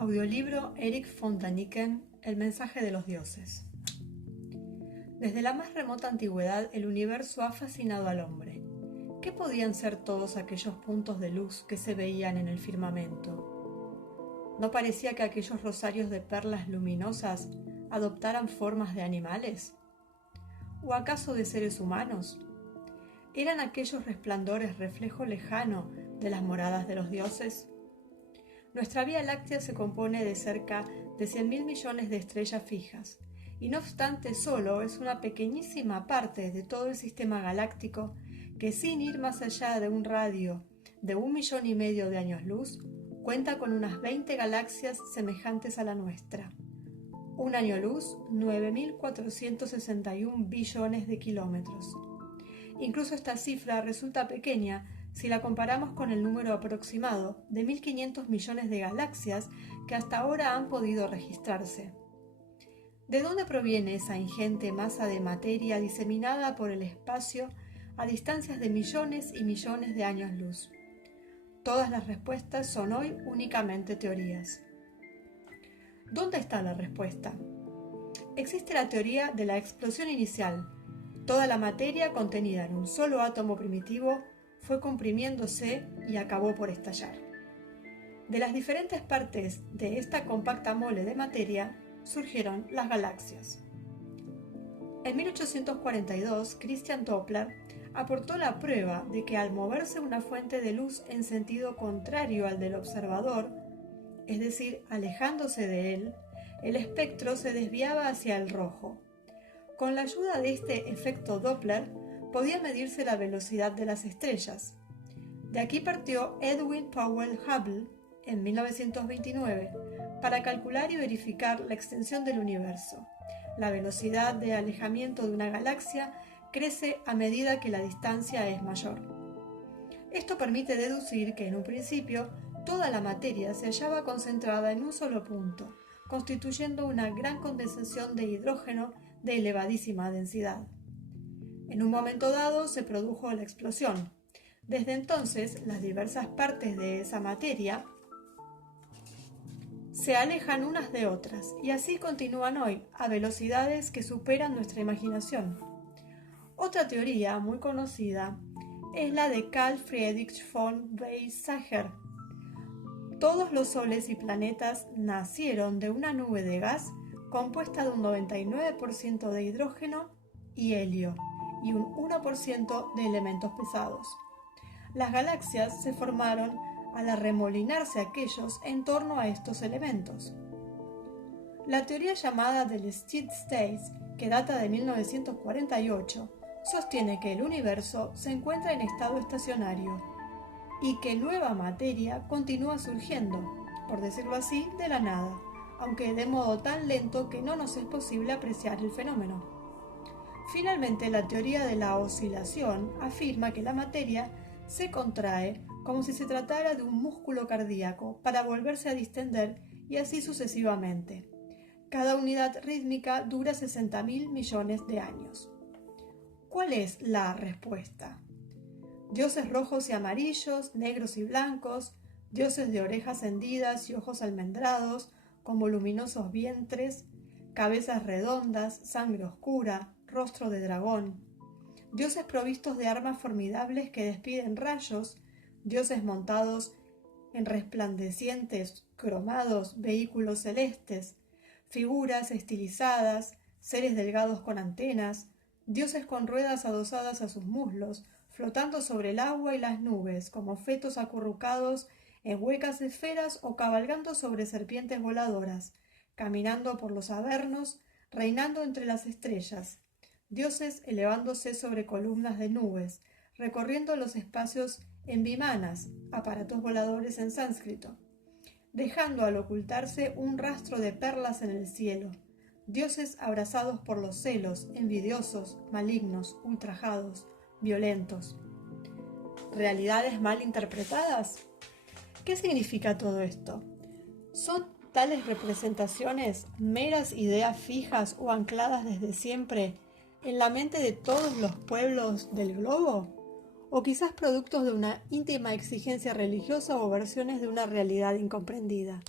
Audiolibro Erich von Däniken, El mensaje de los dioses. Desde la más remota antigüedad el universo ha fascinado al hombre. ¿Qué podían ser todos aquellos puntos de luz que se veían en el firmamento? ¿No parecía que aquellos rosarios de perlas luminosas adoptaran formas de animales? ¿O acaso de seres humanos? ¿Eran aquellos resplandores reflejo lejano de las moradas de los dioses? Nuestra Vía Láctea se compone de cerca de 100.000 millones de estrellas fijas, y no obstante solo es una pequeñísima parte de todo el sistema galáctico que, sin ir más allá de un radio de 1,5 millones de años luz, cuenta con unas 20 galaxias semejantes a la nuestra. Un año luz, 9.461 billones de kilómetros. Incluso esta cifra resulta pequeña si la comparamos con el número aproximado de 1.500 millones de galaxias que hasta ahora han podido registrarse. ¿De dónde proviene esa ingente masa de materia diseminada por el espacio a distancias de millones y millones de años luz? Todas las respuestas son hoy únicamente teorías. ¿Dónde está la respuesta? Existe la teoría de la explosión inicial. Toda la materia contenida en un solo átomo primitivo fue comprimiéndose y acabó por estallar. De las diferentes partes de esta compacta mole de materia surgieron las galaxias. En 1842, Christian Doppler aportó la prueba de que al moverse una fuente de luz en sentido contrario al del observador, es decir, alejándose de él, el espectro se desviaba hacia el rojo. Con la ayuda de este efecto Doppler, podía medirse la velocidad de las estrellas. De aquí partió Edwin Powell Hubble en 1929 para calcular y verificar la extensión del universo. La velocidad de alejamiento de una galaxia crece a medida que la distancia es mayor. Esto permite deducir que en un principio toda la materia se hallaba concentrada en un solo punto, constituyendo una gran condensación de hidrógeno de elevadísima densidad. En un momento dado se produjo la explosión. Desde entonces, las diversas partes de esa materia se alejan unas de otras y así continúan hoy a velocidades que superan nuestra imaginación. Otra teoría muy conocida es la de Carl Friedrich von Weizsäcker. Todos los soles y planetas nacieron de una nube de gas compuesta de un 99% de hidrógeno y helio y un 1% de elementos pesados. Las galaxias se formaron al arremolinarse aquellos en torno a estos elementos. La teoría llamada del Steady State, que data de 1948, sostiene que el universo se encuentra en estado estacionario y que nueva materia continúa surgiendo, por decirlo así, de la nada, aunque de modo tan lento que no nos es posible apreciar el fenómeno. Finalmente, la teoría de la oscilación afirma que la materia se contrae como si se tratara de un músculo cardíaco para volverse a distender y así sucesivamente. Cada unidad rítmica dura 60.000 millones de años. ¿Cuál es la respuesta? Dioses rojos y amarillos, negros y blancos, dioses de orejas hendidas y ojos almendrados, con voluminosos vientres, cabezas redondas, sangre oscura, rostro de dragón, dioses provistos de armas formidables que despiden rayos, dioses montados en resplandecientes, cromados vehículos celestes, figuras estilizadas, seres delgados con antenas, dioses con ruedas adosadas a sus muslos, flotando sobre el agua y las nubes, como fetos acurrucados en huecas esferas o cabalgando sobre serpientes voladoras, caminando por los avernos, reinando entre las estrellas, dioses elevándose sobre columnas de nubes, recorriendo los espacios en vimanas, aparatos voladores en sánscrito, dejando al ocultarse un rastro de perlas en el cielo, dioses abrazados por los celos, envidiosos, malignos, ultrajados, violentos. ¿Realidades mal interpretadas? ¿Qué significa todo esto? ¿Son tales representaciones meras ideas fijas o ancladas desde siempre en la mente de todos los pueblos del globo? ¿O quizás productos de una íntima exigencia religiosa o versiones de una realidad incomprendida?